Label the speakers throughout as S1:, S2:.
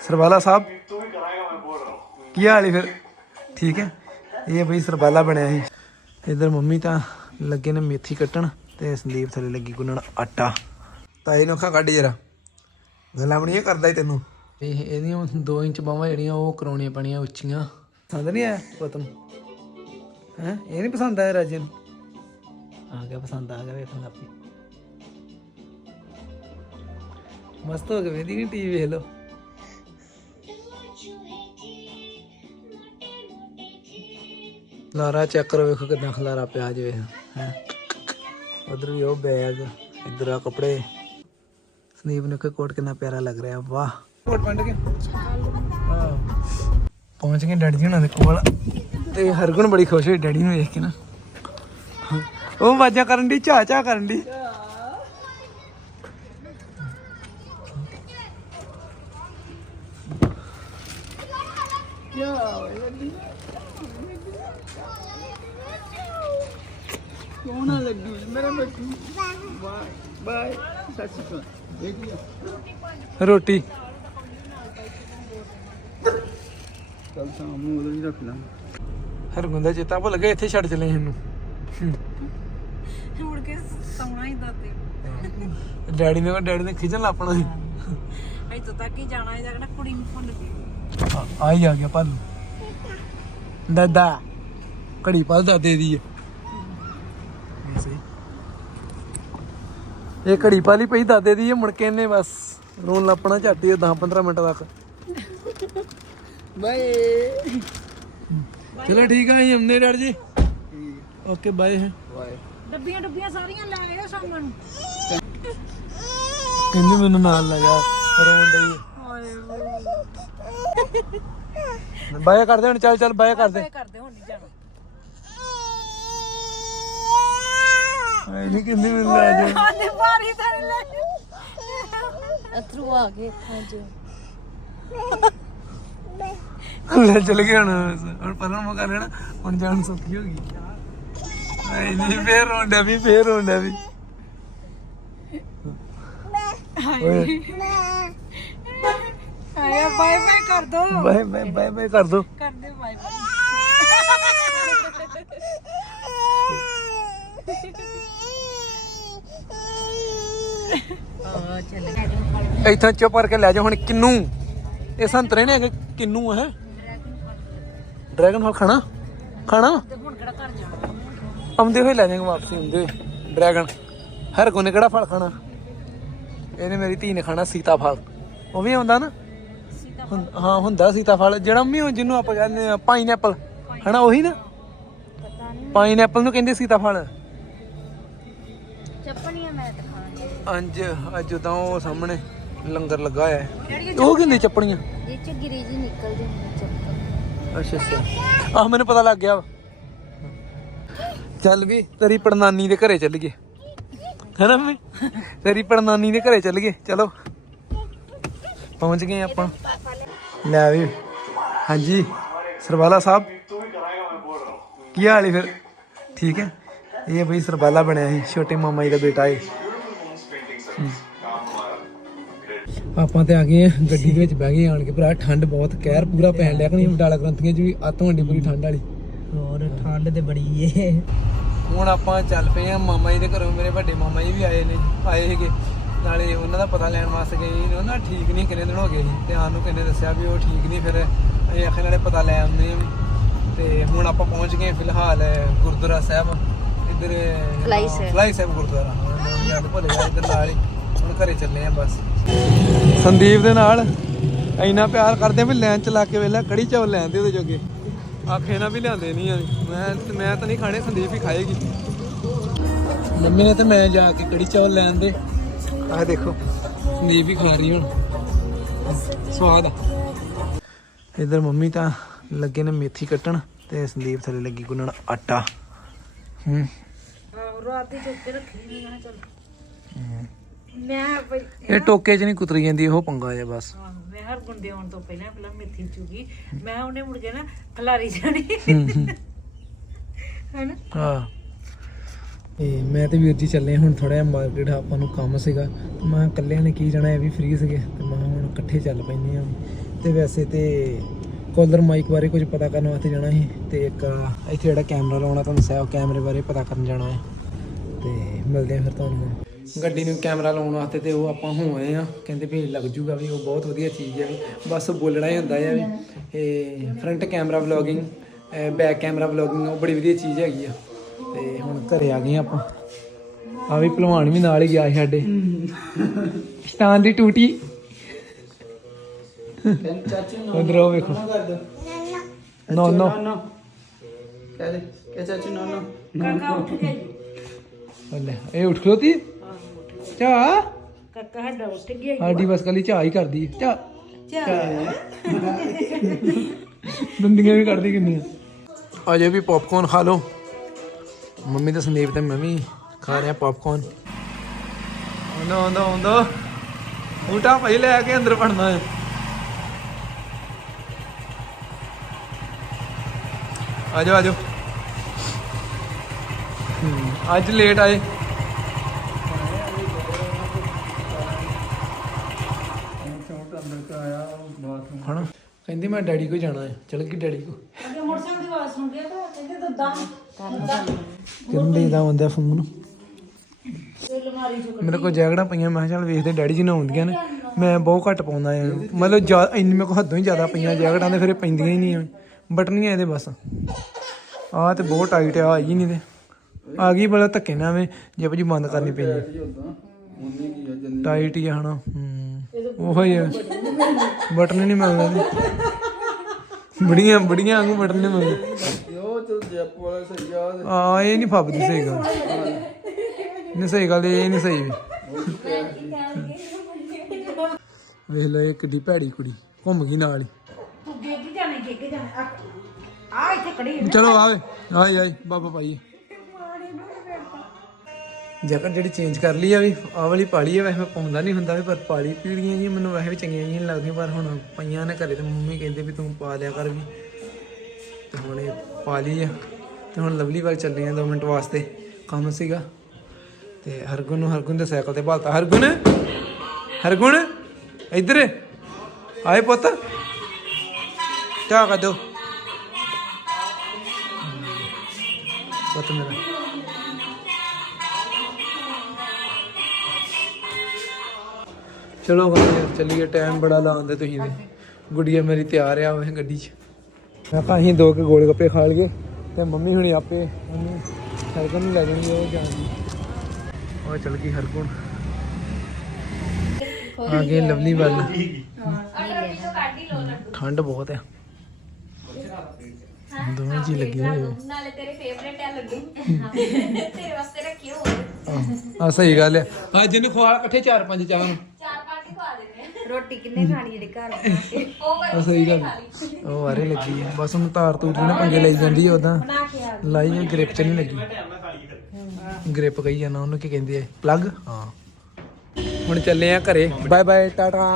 S1: ਸਰਬਾਲਾ ਸਾਹਿਬ। ਕੀ ਹਾਲ ਹੈ ਫਿਰ? ਠੀਕ ਹੈ। ਇਹ ਬਈ ਸਰਬਾਲਾ ਬਣਿਆ ਸੀ। ਇਧਰ ਮੰਮੀ ਤਾਂ ਲੱਗੇ ਨੇ ਮੇਥੀ ਕੱਟਣ ਤੇ ਸੰਦੀਪ ਥੱਲੇ ਲੱਗੀ ਗੁੰਨਣ ਆਟਾ। ਤਾਈ ਨੂੰ ਅੱਖਾਂ ਕੱਢ ਜਰਾ। ਗੱਲਾਂ ਬਣੀਆਂ ਕਰਦਾ ਹੀ ਤੈਨੂੰ। ਇਹ ਇਹਦੀਆਂ 2 ਇੰਚ ਬਾਹਾਂ ਜਿਹੜੀਆਂ ਉਹ ਕਰਾਉਣੀਆਂ ਪਣੀਆਂ ਉੱਚੀਆਂ। ਪਸੰਦ ਨਹੀਂ ਆਇਆ ਪੁੱਤ ਨੂੰ? ਹੈ? ਇਹ ਨਹੀਂ ਪਸੰਦ ਆਇਆ ਰਾਜੇ ਨੂੰ? ਆ ਗਿਆ ਪਸੰਦ ਆ ਗਿਆ ਵੇਖਣ ਪਈ ਮਸਤ ਹੋ ਗਿਆ ਵੇਦੀ ਨਹੀਂ ਟੀਵੀ ਵੇਖ ਲਓ। ਲਾਰਾ ਚੈੱਕ ਕਰੋ ਵੇਖੋ ਕਿਦਾਂ ਖਲਾਰਾ ਪਿਆ ਜੇ ਹੈ? ਉਧਰ ਵੀ ਉਹ ਬੈਗ ਇੱਧਰ ਆ ਕੱਪੜੇ। ਸੰਦੀਪ ਨੇ ਕਿ ਕੋਟ ਕਿੰਨਾ ਪਿਆਰਾ ਲੱਗ ਰਿਹਾ ਵਾਹ। ਕੋਟ ਪੰਡ ਕੇ। ਹਾਂ। ਪਹੁੰਚ ਗਏ ਡੈਡੀ ਜੀ ਹੁਣਾਂ ਦੇ ਕੋਲ। ਤੇ ਹਰਗੁਣ ਬੜੀ ਖੁਸ਼ ਹੋਈ ਡੈਡੀ ਨੂੰ ਵੇਖ ਕੇ ਨਾ। ਉਹ ਆਵਾਜ਼ਾਂ ਕਰਨ ਦੀ ਝਾ ਝਾ ਕਰਨ ਦੀ
S2: ਸੋਹਣਾ ਲੱਡੂ ਮੇਰਾ ਬੱਚੂ ਬਾਏ ਬਾਏ ਸਤਿ ਸ਼੍ਰੀ ਅਕਾਲ। ਦੇਖੀਏ
S1: ਰੋਟੀ।
S2: ਚੱਲ ਸਾਹਮਣੇ ਉਦੋਂ ਹੀ ਰੱਖ ਲਾਂ
S1: ਹਰਗੁਣ ਦਾ ਚੇਤਾ ਭੁੱਲ ਗਿਆ ਇੱਥੇ ਛੱਡ ਚਲੇ ਇਹਨੂੰ।
S3: ਮੁੜ ਕੇ ਸੌਣਾ ਹੀ ਦਾਤੇ
S1: ਡੈਡੀ ਨੇ ਡੈਡੀ ਨੇ ਖਿਜਣ ਲੱਪਣਾ ਸੀ।
S3: ਇੱਥੋਂ ਤੱਕ ਹੀ ਜਾਣਾ ਹੈ ਜਾਣਾ ਕੁੜੀ ਨੂੰ ਭੁੱਲ ਗਈ।
S1: ਆ ਆ ਹੀ ਆ ਗਿਆ ਭਾਲੂ। ਦਾਦਾ ਘੜੀ ਪਲ ਦਾਦੇ ਦੀ ਹੈ ਇਹ ਸਹੀ ਇਹ ਘੜੀ ਪਾਲੀ ਪਈ ਦਾਦੇ ਦੀ ਹੈ ਮੁੜ ਕੇ ਇਹਨੇ ਬਸ ਰੋਣ ਲੱਪਣਾ ਝਾਟੀ 10 15 ਮਿੰਟ ਤੱਕ।
S2: ਬਾਏ।
S1: ਚਲੋ ਠੀਕ ਆ ਜੀ ਹਮਨੇ ਡੈਡ ਜੀ। ਓਕੇ ਬਾਏ ਹੈ।
S2: ਬਾਏ।
S3: ਡੱਬੀਆਂ ਡੱਬੀਆਂ ਸਾਰੀਆਂ ਲੈ ਆਇਓ ਸ਼ਾਮ ਨੂੰ।
S1: ਕਹਿੰਦੇ ਮੈਨੂੰ ਨਾਲ ਲੈ ਜਾ ਰੋਣ ਡਈ ਬਾਏ ਕਰਦੇ ਹੁਣ ਚੱਲ ਚੱਲ ਬਾਏ ਕਰਦੇ।
S3: ਇਹ ਕਰਦੇ ਹੁਣ ਨਹੀਂ ਜਾਣਾ।
S1: ਨਹੀਂ ਕਹਿੰਦੀ ਮੈਨੂੰ ਲੈ ਜਾ
S3: ਆਨੇ ਬਾਰੀ ਤਾਂ ਨੀ ਲੈ
S4: ਅਥਰੂ ਆ ਗਏ 'ਚ
S1: ਲੈ ਚਲ ਗਿਆ ਹੁਣ ਹੁਣ ਪਹਿਲਾਂ ਮੌਕਾ ਲੈਣਾ ਹੁਣ ਜਾਣ ਸੌਖੀ ਹੋ ਗਈ। ਐ ਨਹੀਂ ਫੇਰ ਰੋਂਡਾ ਵੀ ਫੇਰ ਰੋਂਡਾ ਵੀ। ਓਏ।
S3: ਆਇਆ ਬਾਏ ਬਾਏ ਕਰ ਦੋ।
S1: ਬਾਏ ਬਾਏ ਬਾਏ ਬਾਏ ਕਰ ਦੋ।
S3: ਕਰ ਦੇ ਬਾਏ।
S4: ਚੱਲ
S1: ਇੱਥੋਂ ਚੁੱਪ ਕਰਕੇ ਲੈ ਜਾ ਹੁਣ ਕਿੰਨੂ? ਇਹ ਸੰਤਰੇ ਨੇ ਹੈਗੇ ਕਿੰਨੂ ਹੈ ਡਰੈਗਨ ਫਲ ਖਾਣਾ? ਖਾਣਾ?
S3: ਤੇ ਹੁਣ ਕਿਹੜਾ ਘਰ ਜਾਣਾ
S1: ਆਉਂਦੇ ਹੋਏ ਲੈ ਜਾਵਾਂਗੇ ਵਾਪਸੀ ਆਉਂਦੇ ਹੋਏ। ਡਰੈਗਨ। ਹਰ ਕੋਨੇ ਕਿਹੜਾ ਫਲ ਖਾਣਾ? ਇਹਨੇ ਮੇਰੀ ਧੀ ਨੇ ਖਾਣਾ ਸੀਤਾ ਫਲ ਉਹ ਵੀ ਆਉਂਦਾ ਨਾ? ਹੁੰ- ਹਾਂ ਹੁੰਦਾ ਸੀਤਾ ਫਲ ਜਿਹੜਾ ਮੰਮੀ ਹੁਣ ਜਿਹਨੂੰ ਆਪਾਂ ਕਹਿੰਦੇ ਆ ਪਾਈਨਐਪਲ ਹਨਾ ਉਹੀ ਨਾ? ਪਾਈਨਐਪਲ ਨੂੰ। ਕਹਿੰਦੇ ਸੀਤਾ ਅੰਜ ਅੱਜ ਤਾਂ ਉਹ ਸਾਹਮਣੇ ਲੰਗਰ ਲੱਗਾ ਹੋਇਆ ਹੈ। ਉਹ ਕਿੰਨੇ ਚੱਪਣੀਆਂ
S4: ਇਹ ਚ ਗਿਰੀ ਜੀ ਨਿਕਲਦੀ ਹੁੰਦੀ ਚੱਪਲ।
S1: ਅੱਛਾ ਅੱਛਾ। ਆਹ ਮੈਨੂੰ ਪਤਾ ਲੱਗ ਗਿਆ ਵਾ। ਚੱਲ ਵੀ ਤੇਰੀ ਪੜਨਾਨੀ ਦੇ ਘਰੇ ਚੱਲ ਗਏ। ਹੈਨਾ ਮੰਮੀ? ਤੇਰੀ ਪੜਨਾਨੀ ਦੇ ਘਰੇ ਚੱਲ ਗਏ। ਚਲੋ। ਪਹੁੰਚ ਗਏ ਆਪਾਂ। ਲੈ ਵੀ। ਹਾਂਜੀ। ਸਰਬਾਲਾ ਸਾਹਿਬ। ਕੀ ਹਾਲ ਹੈ ਫਿਰ? ਠੀਕ ਹੈ? ਇਹ ਬਈ ਸਰਬਾਲਾ ਬਣਿਆ ਸੀ ਛੋਟੇ ਮਾਮਾ ਜੀ ਦਾ ਬੇਟਾ ਹੈ। ਆਪਾਂ ਤੇ ਆ ਗਏ ਆ ਗੱਡੀ ਦੇ ਵਿੱਚ ਬਹਿ ਗਏ ਆਣ ਕੇ ਭਰਾ ਠੰਡ ਬਹੁਤ ਕਹਿਰ ਪੂਰਾ ਪੈਣ ਲਿਆ ਕਿ ਨਹੀਂ? ਗ੍ਰੰਥੀਆਂ 'ਚ ਵੀ ਅੱਤ ਹੁੰਦੀ ਪੂਰੀ ਠੰਡ ਵਾਲੀ।
S2: ਹੋਰ ਠੰਡ ਤੇ ਬੜੀ ਏ।
S1: ਹੁਣ ਆਪਾਂ ਚੱਲ ਪਏ ਆ ਮਾਮਾ ਜੀ ਦੇ ਘਰੋਂ ਮੇਰੇ ਵੱਡੇ ਮਾਮਾ ਜੀ ਵੀ ਆਏ ਨੇ ਆਏ ਸੀਗੇ। ਨਾਲੇ ਉਹਨਾਂ ਦਾ ਪਤਾ ਲੈਣ ਵਾਸਤੇ ਗਏ ਉਹਨਾਂ ਠੀਕ ਨਹੀਂ ਕਿੰਨੇ ਦਿਨ ਹੋ ਗਏ ਸੀ ਤੇ ਸਾਨੂੰ ਕਿੰਨੇ ਦੱਸਿਆ ਵੀ ਉਹ ਠੀਕ ਨਹੀਂ ਫਿਰ ਅਸੀਂ ਆਖੇ ਨਾਲੇ ਪਤਾ ਲੈ ਆਉਂਦੇ ਆ ਤੇ ਹੁਣ ਆਪਾਂ ਪਹੁੰਚ ਗਏ ਫਿਲਹਾਲ ਗੁਰਦੁਆਰਾ ਸਾਹਿਬ ਇੱਧਰ
S4: ਫਲਾਈ ਸਾਹਿਬ।
S1: ਗੁਰਦੁਆਰਾ ਯਾਦ ਭੁੱਲ ਗਿਆ ਇੱਧਰ ਨਾਲ ਹੀ। ਹੁਣ ਘਰੇ ਚੱਲੇ ਆ ਬਸ। ਸੰਦੀਪ ਦੇ ਨਾਲ ਇੰਨਾ ਪਿਆਰ ਕਰਦੇ ਵੀ ਲਾਈਨ ਚਲਾ ਕੇ ਵੇਲਾ ਕੜੀ ਚਾਵਲ ਲੈਂਦੇ ਉਹਦੇ ਜੋਗੇ। ਆਖੇ ਨਾ ਵੀ ਲਿਆਂਦੇ ਨਹੀਂ ਆ। ਮੈਂ ਮੈਂ ਤਾਂ ਨਹੀਂ ਖਾਣੇ ਸੰਦੀਪ ਹੀ ਖਾਏਗੀ। ਮੰਮੀ ਨੇ ਤੇ ਮੈਂ ਜਾ ਕੇ ਕੜੀ ਚਾਵਲ ਲੈਣ ਦੇ। ਆਹ ਦੇਖੋ ਸੰਦੀਪ ਹੀ ਖਾ ਰਹੀ ਹੁਣ। ਸਵਾਦ ਆ। ਇਧਰ ਮੰਮੀ ਤਾਂ ਲੱਗੇ ਨੇ ਮੇਥੀ ਕੱਟਣ ਤੇ ਸੰਦੀਪ ਥੱਲੇ ਲੱਗੀ ਗੁੰਨਣ ਆਟਾ। ਹੂੰ।
S3: ਰਾਤ ਦੀ ਚੁੱਕ ਕੇ ਰੱਖੀ ਨਹੀਂ ਕਿਹਾ ਚੱਲ। ਮੈਂ ਬਈ
S1: ਇਹ ਟੋਕੇ 'ਚ ਨਹੀਂ ਕੁਤਰੀ ਜਾਂਦੀ ਉਹ ਪੰਗਾ ਜਿਹਾ ਬਸ।
S3: ਆਹੋ, ਮੈਂ ਹਰ ਗੁੰਡੇ ਆਉਣ ਤੋਂ ਪਹਿਲਾਂ ਪਹਿਲਾਂ ਮੇਥੀ ਚੁਗੀ। ਮੈਂ ਉਹਨੇ ਮੁੜ ਕੇ ਨਾ ਖਲਾਰੀ ਜਾਣੀ। ਹੈਨਾ?
S1: ਹਾਂ। ਇਹ ਮੈਂ ਤੇ ਵੀਰ ਜੀ ਚੱਲੇ ਹੁਣ ਥੋੜਾ ਜਿਹਾ ਮਾਰਕੀਟ ਆਪਾਂ ਨੂੰ ਕੰਮ ਸੀਗਾ। ਤੇ ਮੈਂ ਇਕੱਲਿਆਂ ਨੇ ਕੀ ਜਾਣਾ ਇਹ ਵੀ ਫ੍ਰੀ ਸੀਗੇ। ਤੇ ਮੈਂ ਕਿਹਾ ਹੁਣ ਇਕੱਠੇ ਚੱਲ ਪੈਂਦੇ ਆ ਤੇ ਵੈਸੇ ਤੇ ਕੋਲਰ ਮਾਈਕ ਬਾਰੇ ਕੁਝ ਪਤਾ ਕਰਨ ਵਾਸਤੇ ਜਾਣਾ ਸੀ। ਤੇ ਇੱਕ ਆਹ ਇੱਥੇ ਜਿਹੜਾ ਕੈਮਰਾ ਲਾਉਣਾ ਤੁਹਾਨੂੰ ਦੱਸਿਆ ਉਹ ਕੈਮਰੇ ਬਾਰੇ ਪਤਾ ਕਰਨ ਜਾਣਾ ਹੈ। ਤੇ ਮਿਲਦੇ ਆ ਫਿਰ ਤੁਹਾਨੂੰ। ਗੱਡੀ ਨੂੰ ਕੈਮਰਾ ਲਾਉਣ ਵਾਸਤੇ ਤੇ ਉਹ ਆਪਾਂ ਹੋ ਆਏ ਆ ਕਹਿੰਦੇ ਵੀ ਲੱਗ ਜੂਗਾ ਵੀ ਉਹ ਬਹੁਤ ਵਧੀਆ ਚੀਜ਼ ਹੈ ਵੀ। ਬਸ ਬੋਲਣਾ ਹੀ ਹੁੰਦਾ ਹੈ ਵੀ। ਇਹ front camera vlogging back camera vlogging ਉਹ ਬੜੀ ਵਧੀਆ ਚੀਜ਼ ਹੈਗੀ ਆ। ਤੇ ਹੁਣ ਘਰੇ ਆ ਗਏ ਆ ਆਪਾਂ। ਆ ਵੀ ਭਲਵਾਨ ਵੀ ਨਾਲ ਹੀ ਗਿਆ ਸਾਡੇ। ਸਟਾਨ ਦੀ ਟੂਟੀ।
S2: ਚਾਚੂ ਨੂੰ
S1: ਉਧਰ ਉਹ ਵੇਖੋ। ਨੋ ਨੋ।
S2: ਨੋ ਕਹਿ ਚਾਚੂ ਨੋ ਨੋ।
S3: ਕਾਕਾ ਉੱਠ ਜੀ
S1: ਲੈ ਇਹ ਉੱਠ ਖਲੋਤੀ? ਚਾ
S3: ਕਾਕਾ ਸਾਡਾ ਉੱਠ ਗਿਆ ਜੀ।
S1: ਸਾਡੀ ਬਸ ਕੱਲੀ ਚਾਹ ਹੀ ਕਰਦੀ ਹੈ।
S3: ਚੱਲ
S1: ਦੰਦੀਆਂ ਵੀ ਕੱਢਦੀ ਕਿੰਨੀਆਂ। ਅਜੇ ਵੀ ਪੌਪਕੌਰਨ ਖਾ ਲਓ। ਮੰਮੀ ਤੇ ਸੰਦੀਪ ਤੇ ਮੈਂ ਵੀ ਖਾ ਰਿਹਾ ਪੌਪਕੌਰਨ ਆਉਂਦਾ ਆਉਂਦਾ ਆਉਂਦਾ। ਉਟਾ ਭਾਈ ਲੈ ਕੇ ਅੰਦਰ ਵੜਨਾ ਹੈ। ਆਜੋ ਆਜੋ ਹਮ, ਅੱਜ ਲੇਟ ਆਏ। ਹਣਾ ਕਹਿੰਦੀ ਮੈਂ ਡੈਡੀ ਕੋ ਜਾਣਾ ਹੈ। ਚਲ ਗਈ ਡੈਡੀ ਕੋ
S3: ਅੱਗੇ ਮੋਟਰਸਾਈਕਲ ਦੀ ਆਵਾਜ਼ ਸੁਣ ਗਿਆ ਤਾਂ ਕਹਿੰਦੇ ਦੁੱਦਾਂ
S1: ਕਿੰਨੇ ਦਾ ਹੁੰਦਾ ਫੋਨ ਮੇਰੇ ਕੋਲ ਜੈਕਟਾਂ ਪਈਆਂ ਮੈਂ ਕਿਹਾ ਚੱਲ ਵੇਖਦੇ ਡੈਡੀ ਜੀ ਨੂੰ ਆਉਂਦੀਆਂ ਨੇ। ਮੈਂ ਬਹੁਤ ਘੱਟ ਪਾਉਂਦਾ ਆ ਮਤਲਬ ਜ਼ਿਆ- ਇੰਨੀ ਮੇਰੇ ਕੋਲ ਹੱਦੋਂ ਹੀ ਜ਼ਿਆਦਾ ਪਈਆਂ ਜੈਕਟਾਂ ਤੇ ਫਿਰ ਇਹ ਪੈਂਦੀਆਂ ਹੀ ਨਹੀਂ ਬਟਨੀਆਂ ਇਹਦੇ ਬਸ। ਆਹ ਤੇ ਬਹੁਤ ਟਾਈਟ ਆ ਆਈ ਨਹੀਂ ਤੇ। ਆ ਗਈ ਬੜਾ ਧੱਕੇ ਨਾਲ ਜੇਬ ਜੀ ਬੰਦ ਕਰਨੀ ਪੈਂਦੀ। ਟਾਈਟ ਹੀ ਆ ਹਨਾ ਹੂੰ। ਉਹੋ ਹੀ ਆ। ਬਟਨ ਨਹੀਂ ਮਿਲਦੇ ਬੜੀਆਂ ਬੜੀਆਂ ਵਾਂਗੂ ਬਟਨ ਨਹੀਂ ਮਿਲਦੇ।
S2: ਯੋ ਚਲ ਜੈਪ ਵਾਲਾ ਸਹੀ ਆ
S1: ਆ ਇਹ ਨਹੀਂ ਫੱਬਦੀ ਸਹੀ ਗੱਲ। ਨਹੀਂ ਸਹੀ ਗੱਲ ਇਹ ਨਹੀਂ ਸਹੀ ਵੀ। ਵੇਖ ਲਓ ਇਹ ਕਿੱਡੀ ਭੈੜੀ ਕੁੜੀ ਘੁੰਮ ਗਈ ਨਾਲ ਹੀ।
S3: ਤੂੰ ਗੇਗੀ ਜਾਣੇ ਗੇਗੇ ਜਾਣੇ। ਆ ਆ ਇੱਥੇ ਖੜੀ
S1: ਚਲੋ ਆਵੇ ਆਈ ਆਈ ਬਾਬਾ ਭਾਈ। ਜੈਕਟ ਜਿਹੜੀ ਚੇਂਜ ਕਰ ਲਈ ਆ ਵੀ, ਆਹ ਵਾਲੀ ਪਾਲੀ ਆ, ਵੈਸੇ ਮੈਂ ਪਾਉਂਦਾ ਨਹੀਂ ਹੁੰਦਾ ਵੀ, ਪਰ ਪਾਲੀ ਪੀੜੀਆਂ ਜੀ ਮੈਨੂੰ ਵੈਸੇ ਵੀ ਚੰਗੀਆਂ ਜਿਹੀਆਂ ਨਹੀਂ ਲੱਗਦੀਆਂ, ਪਰ ਹੁਣ ਪਈਆਂ ਨੇ ਘਰੇ ਤੇ ਮੰਮੀ ਕਹਿੰਦੇ ਵੀ ਤੂੰ ਪਾ ਲਿਆ ਕਰ ਵੀ। ਤੇ ਹੁਣ ਇਹ ਪਾ ਲਈ ਆ, ਤੇ ਹੁਣ ਲਵਲੀ ਵੱਲ ਚੱਲੇ ਆ 2 ਮਿੰਟ ਵਾਸਤੇ, ਕੰਮ ਸੀਗਾ। ਤੇ ਹਰਗੁਣ ਨੂੰ, ਹਰਗੁਣ ਦੇ ਸਾਈਕਲ ਤੇ ਭਾਲਤਾ। ਹਰਗੁਣ! ਹਰਗੁਣ! ਇੱਧਰ! ਆਏ ਪੁੱਤ! ਚਾਹ ਕਰ ਦੋ। ਪੁੱਤ ਮੇਰਾ। ਚਲੋ ਗਾ ਯਾਰ ਚੱਲੀਏ ਟਾਈਮ ਬੜਾ ਲਾਉਂਦੇ ਤੁਸੀਂ ਤੇ ਗੁੜੀਆ ਮੇਰੀ ਤਿਆਰ ਆ ਉਹ ਗੱਡੀ 'ਚ। ਮੈਂ ਤਾਂ ਅਸੀਂ ਦੋ ਕੇ ਗੋਲ ਗੱਪੇ ਖਾ ਲਈਏ ਤੇ ਮੰਮੀ ਹੁਣੀ ਆਪੇ ਮੰਮੀ ਹਰਗੁਣ ਨੂੰ ਲੈ ਜਾਣਗੇ ਉਹ ਜਾਣਗੇ ਉਹ ਚੱਲ ਗਈ ਹਰਗੁਣ ਆ ਗਏ ਲਵਲੀ ਵੱਲ। ਠੰਡ ਬਹੁਤ ਹੈ ਦੋਵੇਂ ਜੀ ਲੱਗੀ ਹੋਈ ਹੈ
S4: ਨਾਲੇ ਤੇਰੇ ਫੇਵਰੇਟ ਆ ਲੱਡੂ। ਤੇਰੇ ਵਾਸਤੇ ਰੱਖੇ ਹੋਏ
S1: ਆ ਸਹੀ ਗੱਲ ਹੈ ਆ ਜਿਹਨੂੰ ਖਵਾ ਇਕੱਠੇ ਚਾਰ ਪੰਜ ਚਾਹ ਨੂੰ।
S4: ਰੋਟੀ ਕਿੰਨੇ ਖਾਣੀ ਜਿਹੜੇ ਘਰ ਬਣਾ ਕੇ? ਉਹ
S1: ਆ ਸਹੀ ਗੱਲ। ਉਹ ਆਰੇ ਲੱਗੀ ਬਸ ਹੁਣ ਤਾਰ ਤੂਰ ਨਾ ਪੰਗੇ ਲਈ ਜਾਂਦੀ ਉਦਾਂ ਲਾਈ ਹੈ ਗ੍ਰਿਪ ਚ ਨਹੀਂ ਲੱਗੀ। ਗ੍ਰਿਪ ਕਹੀ ਜਾਣਾ ਉਹਨੂੰ ਕੀ ਕਹਿੰਦੇ ਆ? ਪਲੱਗ ਹਾਂ। ਹੁਣ ਚੱਲੇ ਆ ਘਰੇ। ਬਾਏ ਬਾਏ ਟਾਟਾ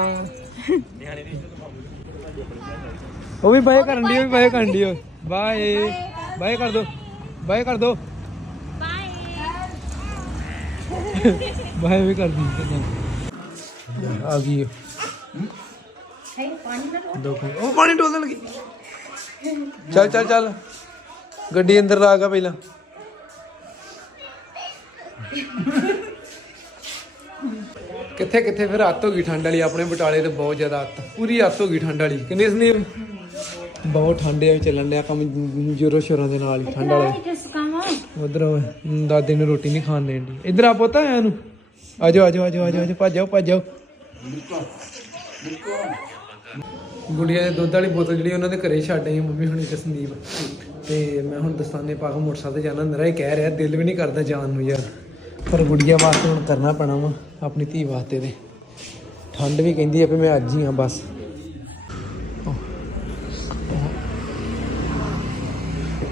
S1: ਉਹ ਵੀ ਬਾਏ ਕਰਨ ਦੀ ਉਹ ਵੀ ਬਾਏ ਕਰਨ ਦੀ ਬਾਏ ਬਾਏ ਕਰ ਦੋ। ਬਾਏ ਕਰ ਦੋ। ਬਾਏ ਵੀ ਕਰ ਦੀ। ਆ ਗਈ ਦੋ ਕੁ- ਉਹ ਪਾਣੀ ਡੋਲਣ ਲੱਗੀ। ਚੱਲ ਚੱਲ ਚੱਲ। ਗੱਡੀ ਅੰਦਰ ਲਾ ਗਾ ਪਹਿਲਾਂ। ਕਿੱਥੇ ਕਿੱਥੇ? ਫਿਰ ਹੱਥ ਹੋ ਗਈ ਠੰਡ ਵਾਲੀ। ਆਪਣੇ ਬਟਾਲੇ ਤੇ ਬਹੁਤ ਜ਼ਿਆਦਾ ਹੱਥ ਪੂਰੀ ਹੱਥ ਹੋ ਗਈ ਠੰਡ ਵਾਲੀ। ਕਿੰਨੀ ਸੰਦੀਪ ਬਹੁਤ ਠੰਡੇ ਆ ਚੱਲਣ ਡਿਆ ਕੰਮ ਜੋਰੋ ਸ਼ੋਰਾਂ ਦੇ ਨਾਲ ਹੀ ਠੰਡ ਵਾਲੇ। ਉਧਰ ਦਾਦੇ ਨੂੰ ਰੋਟੀ ਨਹੀਂ ਖਾਣ ਦੇਣ ਦੀ। ਇਧਰ ਆ ਪੁੱਤ ਆਇਆ ਨੂੰ। ਆਜੋ ਆਜੋ ਆਜੋ ਆਜੋ ਆਜੋ ਭੱਜ ਜਾਓ ਭੱਜ ਜਾਓ। ਗੁੜੀਆ ਦੇ ਦੁੱਧ ਵਾਲੀ ਬੋਤਲ ਜਿਹੜੀ ਉਹਨਾਂ ਦੇ ਘਰੇ ਛੱਡ ਆਈ ਮੰਮੀ ਹੁਣੀ ਤੇ ਸੰਦੀਪ। ਤੇ ਮੈਂ ਹੁਣ ਦਸਤਾਨੇ ਪਾ ਕੇ ਮੋਟਰਸਾਈਕਲ ਤੇ ਜਾਣਾ, ਮੇਰਾ ਇਹ ਕਹਿ ਰਿਹਾ, ਦਿਲ ਵੀ ਨਹੀਂ ਕਰਦਾ ਜਾਣ ਨੂੰ ਯਾਰ। ਪਰ ਗੁੜੀਆ ਵਾਸਤੇ ਹੁਣ ਕਰਨਾ ਪੈਣਾ ਵਾ, ਆਪਣੀ ਧੀ ਵਾਸਤੇ ਤੇ। ਠੰਡ ਵੀ ਕਹਿੰਦੀ ਆ ਵੀ ਮੈਂ ਅੱਜ ਹੀ ਆ, ਬਸ।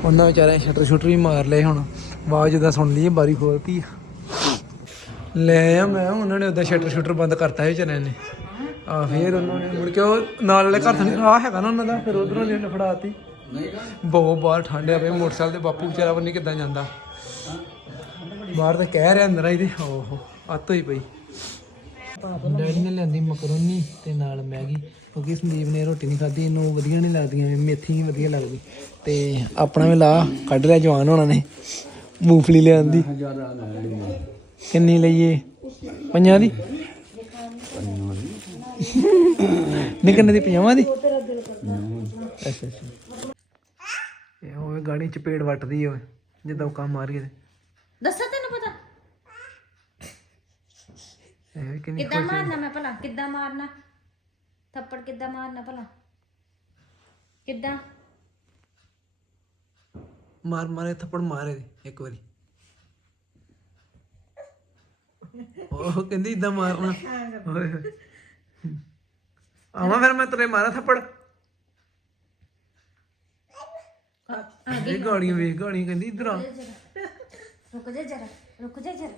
S1: ਉਹਨਾਂ ਵਿਚਾਰਿਆਂ ਸ਼ਟਰ ਸ਼ੁਟਰ ਵੀ ਮਾਰ ਲਏ ਹੁਣ। ਆਵਾਜ਼ ਜਿੱਦਾਂ ਸੁਣ ਲਈ ਬਾਰੀ ਖੋਲਤੀ ਆ। ਲੈ ਆ ਮੈਂ, ਉਹਨਾਂ ਨੇ ਉਹਦਾ ਸ਼ਟਰ ਸ਼ੁਟਰ ਬੰਦ ਕਰਤਾ ਹੈ ਵਿਚਾਰਿਆਂ ਨੇ। ਆ ਫੇਰ ਉਹਨਾਂ ਨੇ ਮੁੜ ਕੇ ਉਹ ਨਾਲ ਵਾਲੇ ਘਰ ਥਣੀ ਆ ਹੈਗਾ ਨਾ ਉਹਨਾਂ ਦਾ, ਫਿਰ ਉਧਰੋਂ ਨੇ ਫੜਾਤੀ। ਬਹੁਤ ਬਾਹਰ ਠੰਡ ਆ ਪਈ, ਮੋਟਰਸਾਈਕਲ ਤੇ ਬਾਪੂ ਵਿਚਾਰਾ ਬੰਨੀ ਕਿੱਦਾਂ ਜਾਂਦਾ। ਬਾਹਰ ਤਾਂ ਕਹਿ ਰਿਹਾ ਅੰਦਰ ਆਈ ਓਹੋ, ਅੱਤ ਹੋਈ ਪਈ। ਡੈਡੀ ਨੇ ਲਿਆਂਦੀ ਮਕਰੋਨੀ ਤੇ ਨਾਲ ਮੈਗੀ, ਕਿਉਂਕਿ ਸੰਦੀਪ ਨੇ ਰੋਟੀ ਨਹੀਂ ਖਾਧੀ, ਇਹਨੂੰ ਵਧੀਆ ਨਹੀਂ ਲੱਗਦੀਆਂ, ਮੇਥੀ ਹੀ ਵਧੀਆ ਲੱਗਦੀ। ਤੇ ਆਪਣਾ ਵੀ ਲਾ, ਕੱਢ ਲਿਆ ਜਵਾਨ ਹੋਣਾ ਨੇ, ਮੂੰਗਫਲੀ ਲਿਆਂਦੀ। ਕਿੰਨੀ ਲਈਏ? ਪੰਜਾਂ ਦੀ? ਕਿੰਨੇ ਦੀ ਪੰਜਾਵਾਂ ਦੀ? ਅੱਛਾ ਅੱਛਾ। ਇਹ ਹੋਵੇ ਗਾੜੀ ਚਪੇੜ ਵੱਟਦੀ ਹੋਵੇ ਜਿੱਦਾਂ ਉਹ ਕੰਮ ਮਾਰੀਏ
S4: ਦੱਸਾਂ ਤੈਨੂੰ ਪਤਾ?
S1: ਇਹ ਕਿੰਨੀ
S4: ਕਿੱਦਾਂ ਮਾਰਨਾ ਮੈਂ ਭਲਾ? ਕਿੱਦਾਂ ਮਾਰਨਾ? ਥੱਪੜ ਕਿੱਦਾਂ ਮਾਰਨਾ ਭਲਾ? ਕਿੱਦਾਂ?
S1: ਮਾਰ ਮਾਰੇ ਥੱਪੜ ਮਾਰੇ ਇੱਕ ਵਾਰੀ। ਉਹ ਕਹਿੰਦੀ ਇਦਾਂ ਮਾਰਨਾ। ਓਏ। ਹੋਏ। ਆਵਾਂ ਫਿਰ ਮੈਂ ਤੇਰੇ ਮਾਰਾ ਥੱਪੜ। ਇਹ ਗਾੜੀਆਂ ਵੇਖ ਗਾੜੀਆਂ ਕਹਿੰਦੀ ਇਧਰ ਆ।
S4: ਰੁਕ ਜਾ ਜਰਾ। ਰੁਕ ਜਾ ਜਰਾ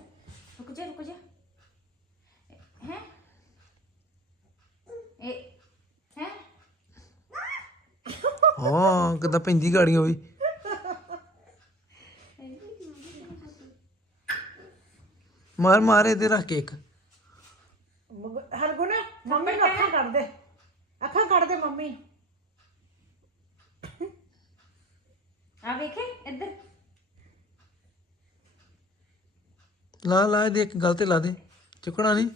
S4: ਰੁਕ ਜਾ ਰੁਕ ਜਾ ਹੈ? ਇਹ ਹੈ?
S1: ਹਾਂ ਕਿਦਾਂ ਪੈਂਦੀ ਗਾੜੀਆਂ ਵੀ। ਮਾਰ ਮਾਰੇ ਤੇ ਰੱਖ ਕੇ ਇੱਕ
S3: ਹਰਗੁਣ ਮੰਮੀ ਨੂੰ ਅੱਖਾਂ ਕੱਢ ਦੇ ਅੱਖਾਂ ਕੱਢ ਦੇ ਮੰਮੀ।
S4: ਆ ਵੇਖੇ ਇੱਧਰ।
S1: ਲਾ ਲਾ ਦੇ ਇੱਕ ਗੱਲ ਤੇ ਲਾ ਦੇ। ਚੁੱਕਣਾ ਨਹੀਂ।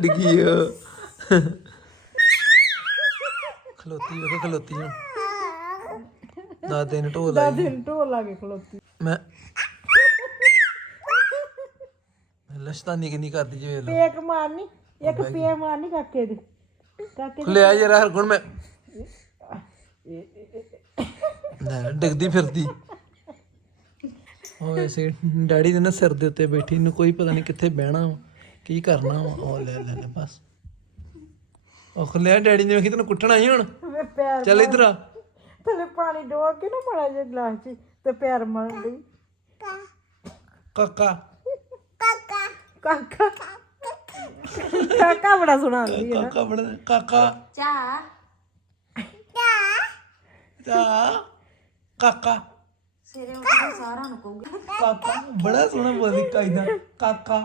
S1: ਡਿੱਗੀ ਆ। ਖਲੋਤੀ ਵੇਖੋ ਖਲੋਤੀ ਹੁਣ ਦਾਦੇ ਨੇ ਢੋਲ ਲਾਈ।
S3: ਦਿਨ ਢੋਲ ਲਾ ਕੇ ਖਲੋਤੀ।
S1: ਮੈਂ ਲਸ਼ਤਾਨੀ ਕਿੰਨੀ ਕਰਦੀ ਜੇ ਵੇਖ ਲਓ।
S3: ਪੇਕ ਮਾਰਨੀ ਇੱਕ ਪੇ ਮਾਰਨੀ ਕਾਕੇ ਦੀ। ਕਾਕੇ
S1: ਖਲਿਆ ਜਰਾ ਹਰ ਗੁਣ ਮੈਂ ਨਾ ਡਿੱਗਦੀ ਫਿਰਦੀ। ਉਹ ਵੈਸੇ ਡੈਡੀ ਦੇ ਨਾ ਸਿਰ ਦੇ ਉੱਤੇ ਬੈਠੀ ਨੂੰ ਕੋਈ ਪਤਾ ਨਹੀਂ ਕਿੱਥੇ ਬਹਿਣਾ ਵਾ, ਕੀ ਕਰਨਾ ਵਾ। ਉਹ ਲੈ ਲੈ ਲੈ ਬਸ। ਉਹ ਖਲਿਆ ਡੈਡੀ ਨੇ ਵੇਖੀ ਤੈਨੂੰ ਕੁੱਟਣਾ ਹੀ ਹੁਣ।
S3: ਪੈਰ
S1: ਚੱਲ ਇਧਰ ਆ।
S3: ਥੱਲੇ ਪਾਣੀ ਡੋਲ ਕੇ ਨਾ ਮਾੜਾ ਜਿਹਾ ਗਲਾਸ 'ਚ ਤੇ ਪੈਰ ਮਾਰ ਲਈ
S1: ਕਾਕਾ।
S3: ਕਾਕਾ। ਕਾਕਾ ਬੜਾ ਸੁਣਾਉਂਦੀ ਹੈ
S1: ਕਾਕਾ ਬੜਾ ਕਾਕਾ।
S4: ਚਾ।
S1: ਚਾ। ਕਾਕਾ।
S4: ਸਾਰਾ ਨੂੰ ਕਹੂਗਾ।
S1: ਕਾਕਾ ਬੜਾ ਸੋਹਣਾ ਬੋਲਦੀ ਕਾਇਦਾ ਕਾਕਾ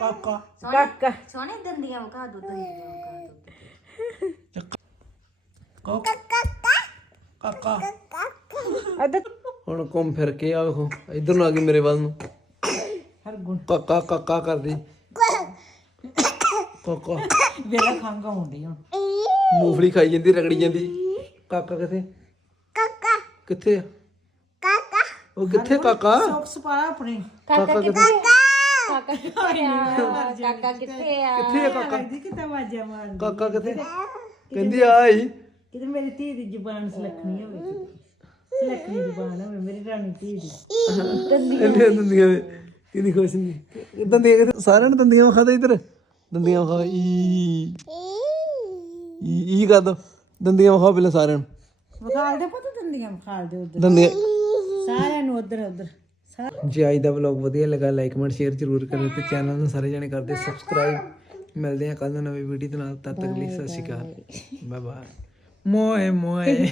S1: ਕਾਕਾ
S3: ਕਾਕਾ।
S4: ਸੋਹਣੇ ਦੰਦੀਆਂ ਵਕਾ ਦੋ ਤੁਸੀਂ।
S1: ਕਾਕਾ। ਕਾਕਾ।
S3: ਅਦਰ
S1: ਹੁਣ ਘੁੰਮ ਫਿਰ ਕੇ ਆ ਵੇਖੋ। ਇਧਰ ਨੂੰ ਆ ਗਈ ਮੇਰੇ ਵੱਲ ਨੂੰ।
S3: ਹਰਗੁਣ
S1: ਕਾਕਾ ਕਾਕਾ ਕਰਦੀ। ਕਾਕਾ।
S3: ਵੇਲਾ ਖੰਗ ਆਉਂਦੀ ਹੁਣ।
S1: ਮੂੰਗਫਲੀ ਖਾਈ ਜਾਂਦੀ ਰਗੜੀ ਜਾਂਦੀ। ਕਾਕਾ ਕਿੱਥੇ? ਕਾਕਾ। ਕਿੱਥੇ ਆ? ਕਾਕਾ। ਉਹ ਕਿੱਥੇ ਕਾਕਾ?
S3: ਸੌਕਸ ਪਾ ਆਪਣੀ।
S1: ਕਾਕਾ ਕਿੱਥੇ?
S4: ਕਾਕਾ ਕਿੱਥੇ ਆ? ਕਾਕਾ ਕਿੱਥੇ ਆ?
S1: ਕਿੱਥੇ ਆ ਕਾਕਾ?
S3: ਕਹਿੰਦੀ ਕਿਤੇ ਆਵਾਜ਼ਾਂ ਮਾਰ
S1: ਕਾਕਾ ਕਿੱਥੇ? ਕਹਿੰਦੀ ਆਈ।
S3: ਕਿਤੇ ਮੇਰੀ ਧੀ ਦੀ ਜ਼ੁਬਾਨ ਸੁਲੱਖਣੀ ਹੋਵੇ। ਸੁਲੱਖਣੀ ਜ਼ੁਬਾਨ ਹੋਵੇ ਮੇਰੀ ਰਾਣੀ ਧੀ ਦੀ।
S1: ਇੰਨੇ ਦੰਦੀਆਂ ਵੇ ਕਿੰਨੀ ਖੁਸ਼ ਨਹੀਂ ਦੰਦੀਆਂ ਕਿੱਥੇ? ਸਾਰਿਆਂ ਨੇ ਦੰਦੀਆਂ ਵਿਖਾ ਦੇ ਇਧਰ। ਦੰਦੀਆਂ ਵਿਖਾ ਈ। ਈ ਈ ਕਰ ਦੋ। ਦੰਦੀਆਂ ਵਿਖਾ ਪਹਿਲਾਂ ਸਾਰਿਆਂ ਨੂੰ।
S3: ਵਿਖਾਲ ਦੇ ਪੁੱਤ ਦੰਦੀਆਂ ਵਿਖਾਲ ਦੇ ਉਧਰ।
S1: ਦੰਦੀਆਂ
S3: ਸਾਰਿਆਂ ਨੂੰ ਉਧਰ ਉਧਰ।
S1: ਜੇ ਅੱਜ ਦਾ ਵਲੌਗ ਵਧੀਆ ਲੱਗਾ ਲਾਈਕ ਕਮੈਂਟ ਸ਼ੇਅਰ ਜ਼ਰੂਰ ਕਰਿਓ ਤੇ ਚੈਨਲ ਨੂੰ ਸਾਰੇ ਜਣੇ ਕਰਦੇ ਸਬਸਕ੍ਰਾਈਬ ਮਿਲਦੇ ਹਾਂ ਕੱਲ ਨੂੰ ਨਵੀਂ ਵੀਡੀਓ ਦੇ ਨਾਲ। ਤਦ ਤੱਕ ਲਈ ਸਤਿ ਸ਼੍ਰੀ ਅਕਾਲ। ਬਾਏ ਬਾਏ ਮੋਏ ਮੋਏ।